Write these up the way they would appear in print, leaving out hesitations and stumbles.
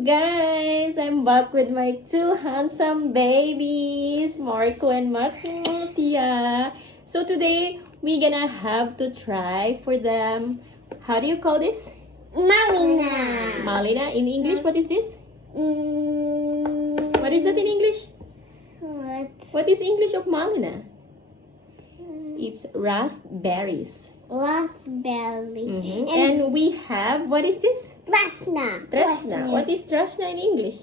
guys! I'm back with my two handsome babies, Marco and Mattia. So today, we're gonna have to try for them. How do you call this? Malina. Malina. In English, what is this? What is that in English? What is English of Malina? It's raspberries. Raspberry. And we have, what is this? Trashna. Trashna. What is trashna in English?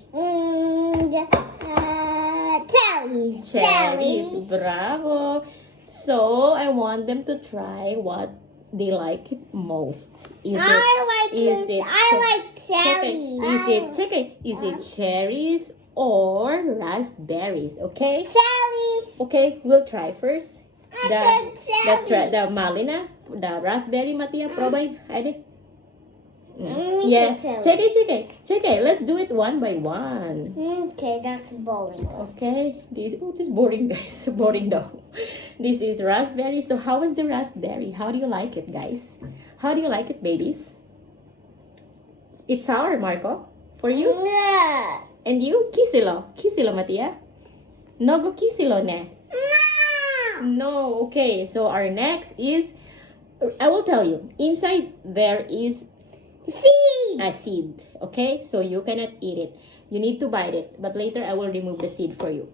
Cherries. Cherries. Bravo. So, I want them to try what they like it most. I like cherries. Is it cherries or raspberries? Okay? Cherries. Okay, we'll try first. I said cherries. The Malina, the raspberry, Mattia, probably. Ade. Yes. Check it. Let's do it one by one. Okay, that's boring. Okay. This is boring, guys. Boring though. This is raspberry. So how is the raspberry? How do you like it, guys? How do you like it, babies? It's sour, Marco. For you? Yeah. And you? Kisilo, Mattia. No go kisilo ne. No. Okay. So our next is, I will tell you. Inside there is Seed. a seed. Okay, so you cannot eat it. You need to bite it. But later I will remove the seed for you.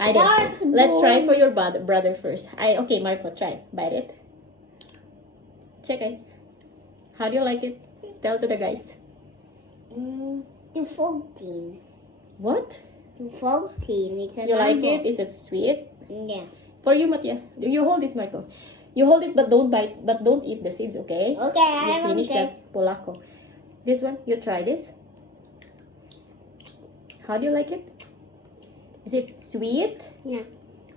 Let's try for your brother first. Okay, Marco, try. Bite it. Check it. How do you like it? Tell to the guys. 214. What? 214. It's a You like number. it? Is it sweet? Yeah. For you, Mattia. You hold this, Marco. You hold it, but don't bite. But don't eat the seeds, okay? Okay, You I finish okay. that polacco. This one, you try this. How do you like it? Is it sweet? Yeah.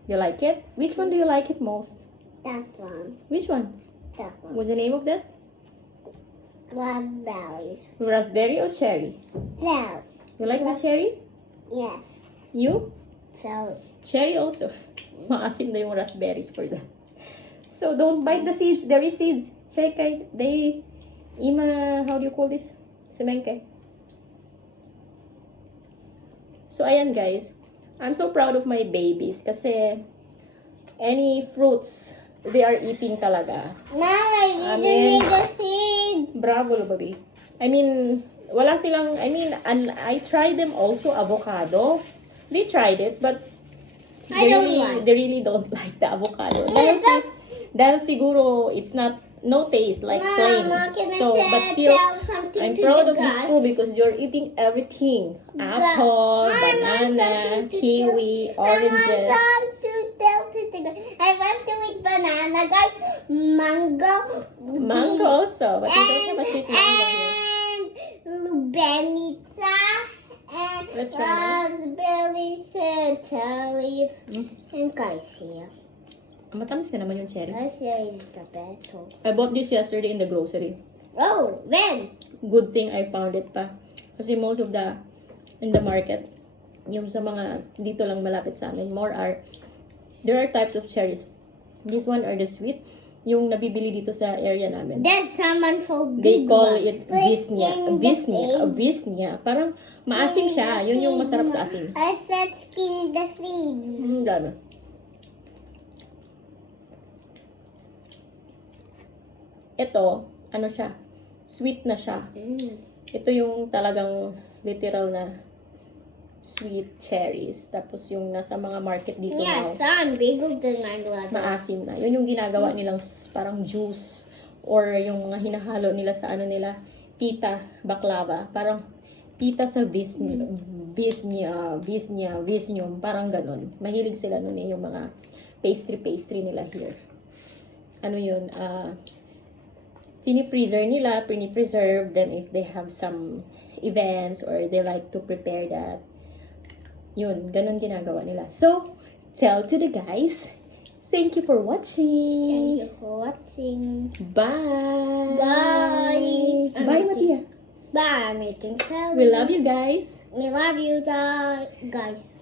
You like it? Which one do you like it most? That one. Which one? That one. What's the name of that? Raspberries. Raspberry or cherry? There. You like the cherry? Yeah. You? So. Cherry also. Maasim na yung raspberries for them. So don't bite the seeds. There is seeds. Check it. How do you call this? Semengke. So ayan guys. I'm so proud of my babies kasi any fruits they are eating talaga. Mom, I didn't make a seed. Bravo, baby. And I tried them also avocado. They tried it, but I don't like. they really don't like the avocado. Yeah, Dahil siguro it's no taste like plain. Mama, can So, I but still, tell something I'm to proud the of these guys? two because you're eating everything. Apple, I want banana, something to kiwi, I want oranges. some to tell to the guys. I want to eat banana, guys. Mango. Mango also, but we don't have a sweet mango here. And lubenita. And Let's try now. raspberries and cherries. And guys here. Matamis ka naman yung cherry. Guys here is the better. I bought this yesterday in the grocery. Oh, when? Good thing I found it pa. Kasi most of in the market, yung sa mga dito lang malapit sa amin, there are types of cherries. This one are the sweet. Yung nabibili dito sa area namin. There's someone for They big call ones. it Visnia. Parang maasim siya. Yun yung masarap sa asin. I said skin the seeds. Dami. Ito, ano siya? Sweet na siya. Ito yung talagang literal na sweet cherries. Tapos yung nasa mga market dito Yeah, now, son, bigger than my brother. maasim na. Yun yung ginagawa nilang parang juice or yung mga hinahalo nila sa pita, baklava. Parang pita sa Visnium, parang ganun. Mahilig sila nun yung mga pastry nila here. Ano yun? Pini-preserve, then if they have some events or they like to prepare that, yun, ganun ginagawa nila. So, tell to the guys, thank you for watching. Thank you for watching. Bye. Bye. Bye, Mattia. Bye, I'm eating salad. We love you guys. We love you, guys.